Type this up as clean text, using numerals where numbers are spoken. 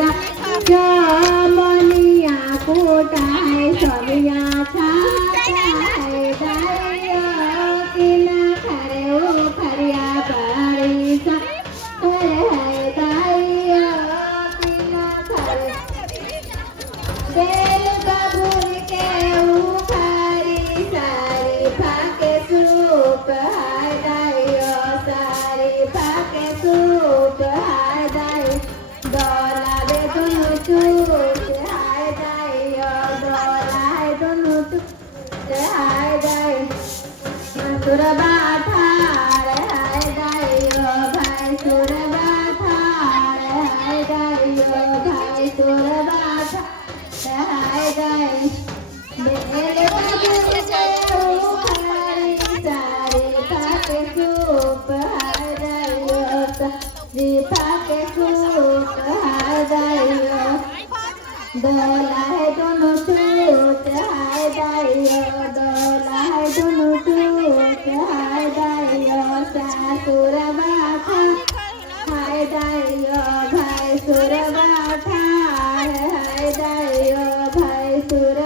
दा जमनिया कोटाय समिया छाताय दायो किना खरे ओ खरिया बारिसा है दायो किना खरे बेल बबूल के उखारी सारी फाके सूप हाय दायो सारी फाके सूप हाय दायो डोला बे दोनों चूप हाय दायो डोला है दोनों चूप हाय दायो सुरबाथार हाय दायो भाई सुरबाथार हाय दायो भाई सुरबाथार हाय दायो बेल बबूल के उखारी सारी फाके सूप हाय दायो सारी फाके सूप हाय दायो डोला है दोनों टूट हाय दायो डोला है दोनों टूट हाय दायो सासुर बाठा हाय दायो भाई सुर बाठा हाय दायो भाई सुर